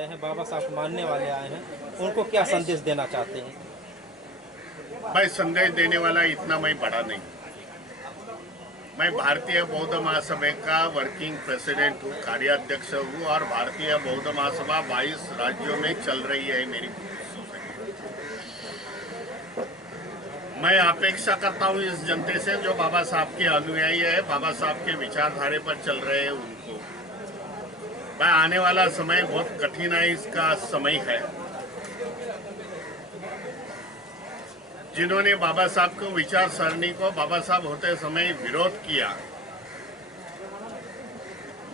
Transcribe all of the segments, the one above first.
आए हैं, बाबा साहब को मानने वाले आए हैं, उनको क्या संदेश देना चाहते हैं? भाई, संदेश देने वाला इतना मैं बड़ा नहीं। मैं भारतीय बौद्ध महासभा का वर्किंग प्रेसिडेंट हूँ, कार्याध्यक्ष हूँ, और भारतीय बौद्ध महासभा 22 राज्यों में चल रही है मेरी सोसाइटी। मैं अपेक्षा करता हूँ इस जनता से जो बाबा साहब के अनुयायी है, बाबा साहब के विचारधारे पर चल रहे हैं, उनको भाई आने वाला समय बहुत कठिनाई का समय है। जिन्होंने बाबा साहब को विचार सरणी को बाबा साहब होते समय विरोध किया,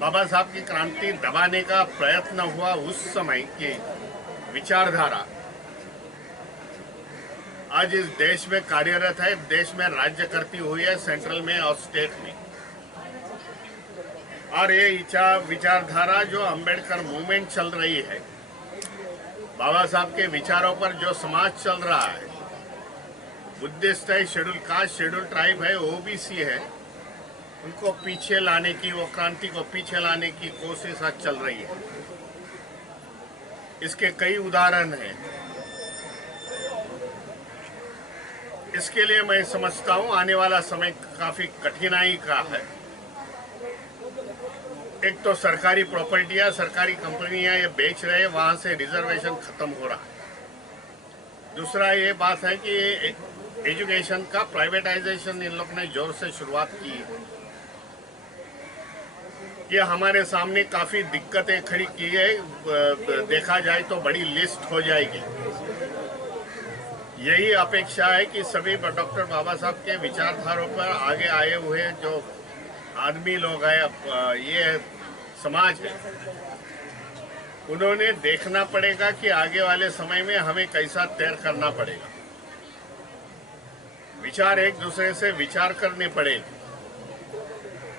बाबा साहब की क्रांति दबाने का प्रयत्न हुआ, उस समय की विचारधारा आज इस देश में कार्यरत है, देश में राज्य करती हुई है, सेंट्रल में और स्टेट में। और ये विचारधारा जो अंबेडकर मूवमेंट चल रही है, बाबा साहब के विचारों पर जो समाज चल रहा है, बुद्धिस्ट है, शेड्यूल कास्ट, शेड्यूल ट्राइब है, ओबीसी है, उनको पीछे लाने की, वो क्रांति को पीछे लाने की कोशिश आज चल रही है। इसके कई उदाहरण हैं। इसके लिए मैं समझता हूं आने वाला समय काफी कठिनाई का है। एक तो सरकारी प्रॉपर्टियां, सरकारी कंपनियां ये बेच रहे हैं, वहां से रिजर्वेशन खत्म हो रहा है। दूसरा ये बात है कि एजुकेशन का प्राइवेटाइजेशन इन लोग ने जोर से शुरुआत की है। ये हमारे सामने काफी दिक्कतें खड़ी की है, देखा जाए तो बड़ी लिस्ट हो जाएगी। यही अपेक्षा है कि सभी डॉक्टर बाबा साहब के विचारधारों पर आगे आए हुए जो आदमी लोग हैं, ये समाज है, उन्होंने देखना पड़ेगा कि आगे वाले समय में हमें कैसा तय करना पड़ेगा। विचार एक दूसरे से विचार करने पड़ेंगे,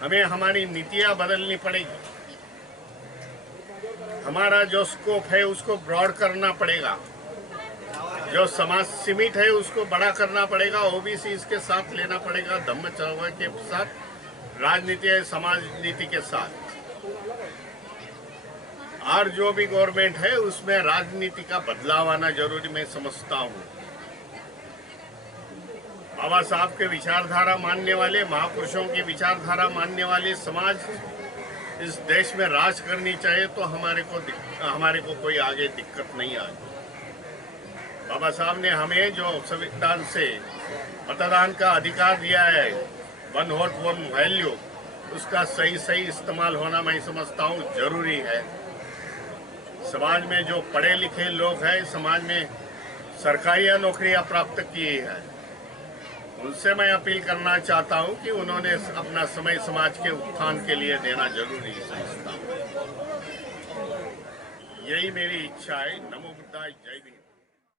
हमें हमारी नीतियां बदलनी पड़ेगी, हमारा जो स्कोप है उसको ब्रॉड करना पड़ेगा, जो समाज सीमित है उसको बड़ा करना पड़ेगा, ओबीसी इसके साथ लेना पड़ेगा, धम्म चळवळ के साथ, राजनीति समाज नीति के साथ। और जो भी गवर्नमेंट है उसमें राजनीति का बदलाव आना जरूरी मैं समझता हूँ। बाबा साहब के विचारधारा मानने वाले, महापुरुषों की विचारधारा मानने वाले समाज इस देश में राज करनी चाहिए, तो हमारे को कोई आगे दिक्कत नहीं आएगी। बाबा साहब ने हमें जो संविधान से मतदान का अधिकार दिया है, वन वोट वन वैल्यू, उसका सही इस्तेमाल होना मैं समझता हूँ जरूरी है। समाज में जो पढ़े लिखे लोग हैं, समाज में सरकारी नौकरियां प्राप्त की है, उनसे मैं अपील करना चाहता हूं कि उन्होंने अपना समय समाज के उत्थान के लिए देना जरूरी समझता हूं। यही मेरी इच्छा है। नमो बुद्धाय, जय हिंद।